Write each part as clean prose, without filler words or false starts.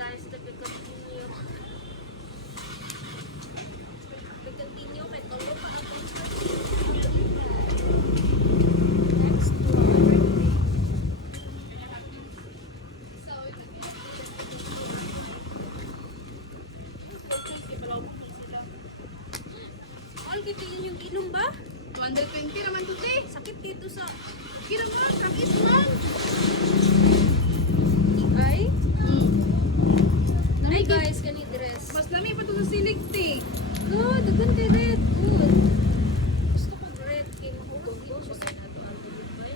guys, we continue. We continue kay tulo pa ang next one. All kita yun yung ilong ba? 220 naman to eh. Sakit dito sa Kira mo, tragis man. ay. Ay guys, kani dress. Mas lami pa to sa silig te. Good, dagan kay red. Good. Gusto ko red king hurot ko siya sa ato album bay.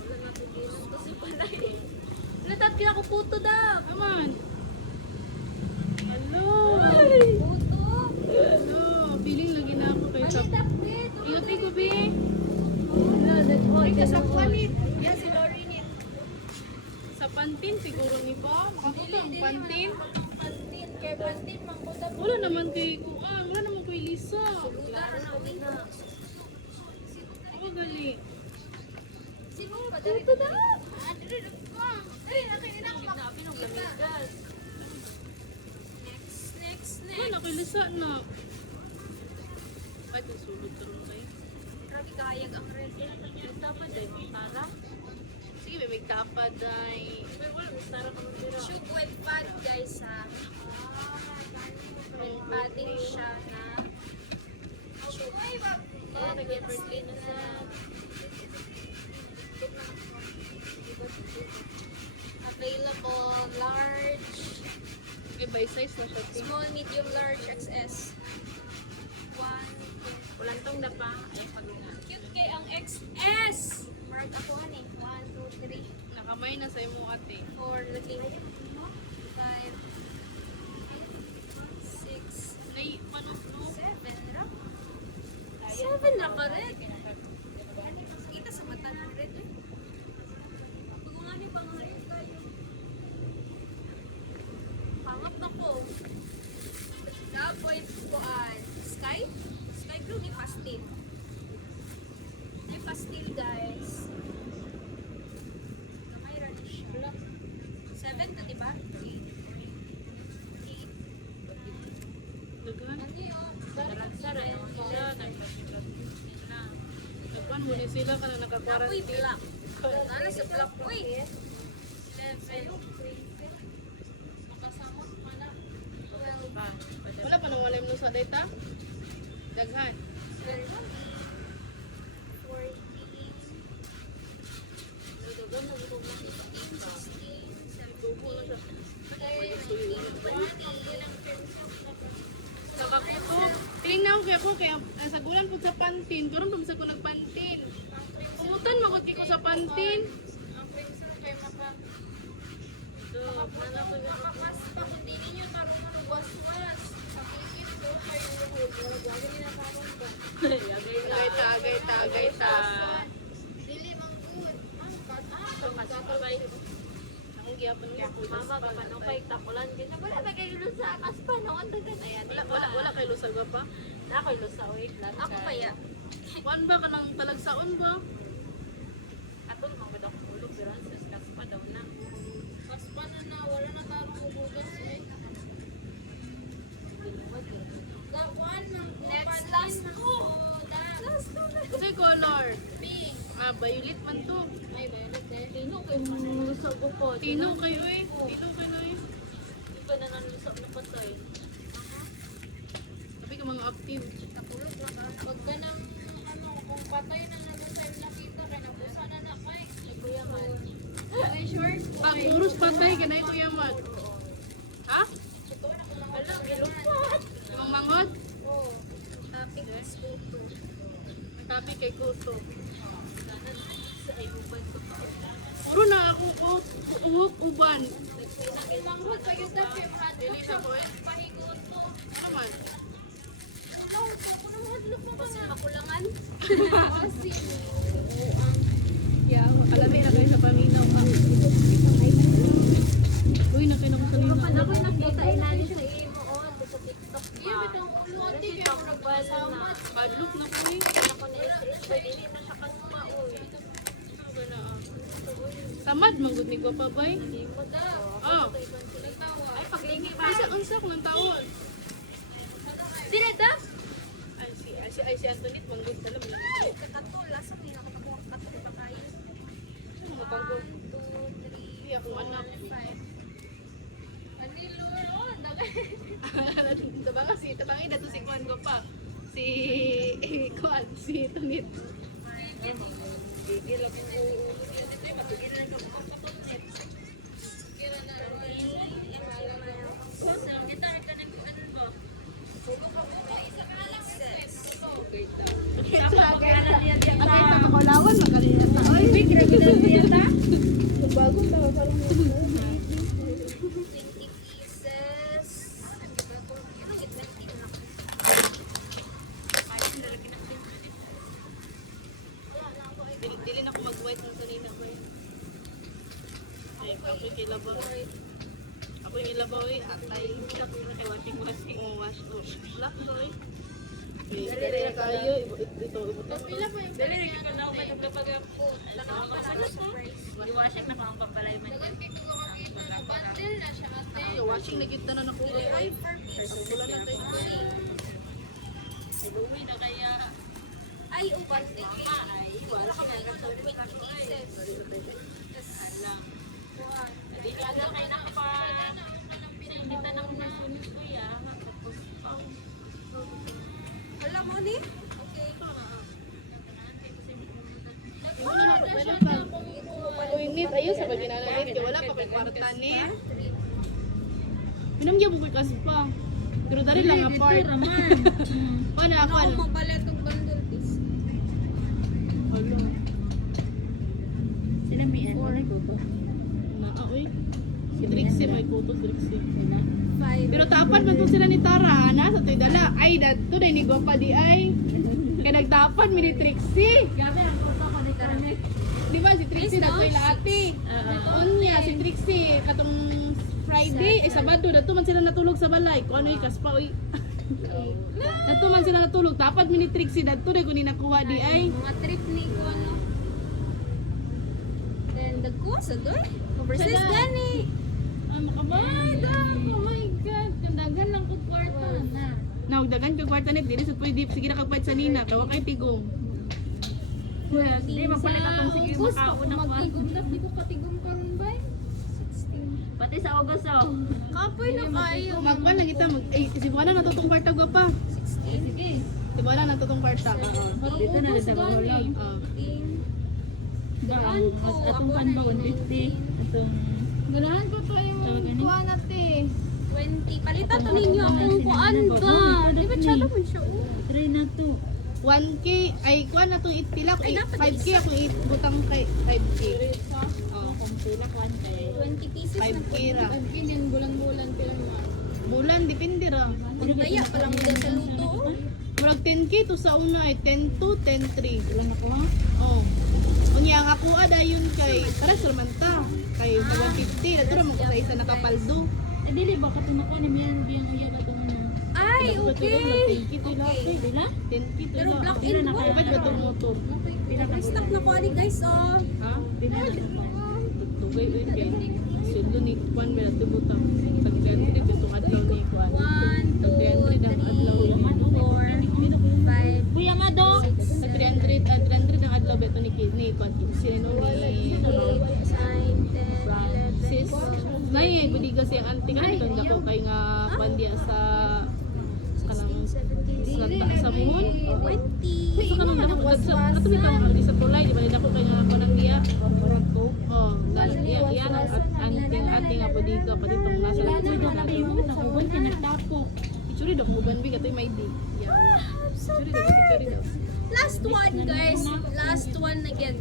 Wala na ko gilang kasi palay. Latat kaya ko puto daw. Come on. Hello. Puto. Hello. Feeling lagi na ako kay Kap. Palitak red. Ingati ko, be. Ay, kasakpalit. Yan si Lorin. Sa pantin siguro ni ba? Makakuha ang pantin. Pantin. Kaya pantin, mangkuta po. Wala naman kay Kuan. Wala naman kay Lisa. Udara na uwi na. Ako gali. Sino ba? Puto daw. Ay, nakikita ko makabi ng lamigas. Next. Wala kay Lisa na. Ay, kung sulod ka rin kayo. Grabe kayag ang red. Dapat ay tara. Sige, may magtapad ay. Wala, tara ka mag-tira. Shoot with pad guys ha. May padding siya na shoot. Oh, nag-birthday na sa available large, Okay, by size na siya. small, medium, large, XS. Walang tong dapa. Ay, pag-una. Cute kay ang XS. Mark ako ani. 1, 2, 3, Nakamay na sa imo ate. 4, looking 5, 6, Nay, paano no? 7 ra. 7 ra ka red. Kita sa mata ng red eh. Pagungani pangalan kayo. Pangap na ko. Dapoy kuan. Sky blue ni pastel. Ni pastel guys. Gamay ra ni siya. 7 to diba? 8. Daghan. Ani oh. Sara na sila. Nagpan mo ni sila ka na Apoy naka-quarantine. black. Ano sa black? Uy! 11. Makasama ka na. 12. Ah, wala pa nang walim no sa data. Daghan. 13. 14. Daghan na ko makita. 20. Nakakuto. Tingnan ko kaya ko kaya sa gulan po sa pantin. Karon pa sa ko nagpantin. Umutan maguti ko sa pantin. Ang pencil kay makapas pa kung di ninyo tarong magwas-was. Sa kikip ko kayo yung gawin nila tarong ba? Agay ta. Dili mang good. Ano ka? Kasabay. Ang gyapon nga po. Mama ka pa nung kay takulan din. Wala ba kayo doon sa kaspa? Noon dagan na yan. Wala kay lusag ba? Na ako yung sa wait lang. Ako pa yan. Kuan ba kanang talagsaon ba? Atong mga daw kulog. Pero ang kaspa daw na. Kaspa na. Wala na tarong ubugas eh. Next, last two. Last two na. Kasi color. Pink. Ah, violet man to. Ay, violet eh. Tino kayo malusog ko po. Tino kayo eh. Tino kayo eh. Hindi ka na nalusog na patay. Sabi ka mga active. Nakulog na ka. Huwag ka nang, ano, kung patay na nalusay nakita ka, nabusa na na kay. Ito yaman. Ay, short. Pag puros patay ka na ito yaman. Ha? Ito na kung mga alam. Gilusot. Mga mangot? Oo. Topic is photo. Sabi kay Kuto. Sa ayuban ko pa. Puro na ako uwok uban. Nagpinagilangod kayo dati. Dili na ko eh. Pahigot to. Naman. Kasi makulangan. Yeah, makalami na kayo sa paminaw ka. Uy, nakita ko sa lino. Ako'y nakita inali sa imo on sa TikTok pa. Iya, bitang uloti kayo nagbasamat. Padlock na ko eh. Ako na stress pa dili na siya kanuma oy. Tamad man gud ni gwapa bay. Hindi mo daw. Ah. Ay, paglingi ba? Unsa ko ng taon? Dili daw. Si Antoinette manggod na lang. Kakatul, asa ko yung nakatakuha kakatul pa kayo. Ano mo panggod? 1, 2, 3, Hindi ako anak. 5. Ani lord, Diba kasi, tabangin na to si Kwan ko pa. Si Kwan, si Tunit. Ang makulawan, magalina ta. Ay, bago daw, parang 20 pieces. Dili na ako mag-white ng sanina ko eh. Ay, ako yung kilabaw. Ako yung ilabaw eh. Atay, hindi ako yung kay washing. Oh, wash. Oh, black to eh. Dali na kayo. Ito, ibutan ko. Dali rin ka daw kayo kapag po. Tanaw pa sa surprise. Iwasik na pang papalay man yan. Bundle na siya ate. Yung washing na kita na nakuha. Ay, per piece. Wala na tayo. Lumi na kaya. Ay, bundle. Ay, wala ka nga kapag 20 pieces. alam. Hindi ka na kayo nakapag. Sinitan ako ng sunis ko ya. Tapos pang. Wala mo ni? Okay. Uy, Nit, ayun sa pagkina na Nit. Wala pa kay kwarta ni. Minamgyan mo kay kaspa. Pero dari lang apart. Ano ako? Ano mo pala itong bundle piece? Alo. Sila may ano ko ba? Uy. Si Trixie, may kuto Trixie. 5. Pero tapan man to sila ni Tara. Nasa to'y dala. Ay, dato na ni Gwapa di ay. Kaya nagtapan mi ni Trixie. Gabi ang photo ko ni Karnek. Di ba si Trixie dato'y laati. Unya, si Trixie katong Friday, Sabado, dato man sila natulog sa balay. Kung ano yung kaspa, uy. Dato man sila natulog. Tapat mi ni Trixie, dato na kung ni nakuha di ay. Mga trip ni ko ano. Then the course doy. Overseas gani. Ano ka ba? Oh my God. Kandagan lang ko kwarta na. Naugdagan ka kwarta net, dili sa pwede. Sige na kagpahit sa Nina, kawa kay tigong. Well, di magpalit akong sige August, makaon na kwarta. magtigom na, di ko katigom karon ba? 16. Pati sa August oh. Kapoy na kayo. Magkuhan lang kita, si Buwana natutong kwarta gwa pa. 16. Sige. Si Buwana natutong kwarta. Dito na rin sa Bahulag. Ah. 15. Daan. Atong panbawon 50. Atong Ganahan ko to yung gani? kuha natin. 20. Palitan to ninyo akong kuan ba? Di ba siya naman siya? Oh. try na to. 1K, ay kuha na itong itila ko. Ay, dapat 5K ako butang kay 5K. Oh, kung sila kwan kay 20 pieces 5K ra. Ganyan, bulan-bulan pila mo. Bulan, depende ra. Ano kaya pala mo dyan sa luto? Oh. Murag 10K to sa una ay 10 2, 10 3. Wala na ko ha. Oh. Unya ang ako adayon kay para sa ta. Kay 150 na ra mo ko sa isa nakapaldo. Eh dili ba katunako ni Mian biyang uya ba to ano? Ay, okay. 10K to lang. Okay. Dila? 10K to Pero lang. black Pila and na kayo? Dapat ba itong motor? Restock na ko ani guys, oh. Ha? Dila na. Tugay uy kay sulo ni Kwan ba natin butang. Tagdan dito itong adlaw ni Kwan. 1, 2, 3, 4, 5, Kuya Mado. Sa 300 ang adlaw beto ni Kwan. Sino ni 8, 9, 10, 11, sis. Nay, gudi kasi ang auntie ka doon ako kay nga Kwan diya sa kanang 17, sa muhon. 20. So kanang dako sa katumi ka mga sa tulay di ba dako kay nga ako nang diya. Oh, galing iya nang auntie nga pudi ka pati tong nasa Uy, likod doon na kayo. na. Nakuban ka nagtapo. Itsuri daw uban bi katoy may di. Yeah. Itsuri daw. Last one, guys. Last one again.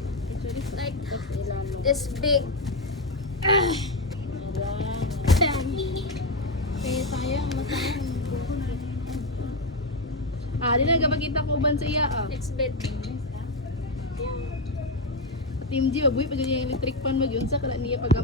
Like this big. Kaya sayang, masayang. Ah, di lang kapag ko uban sa iya ah. Next bed. Team G, mabuhi pag yung electric fan mag yun sa kala niya pag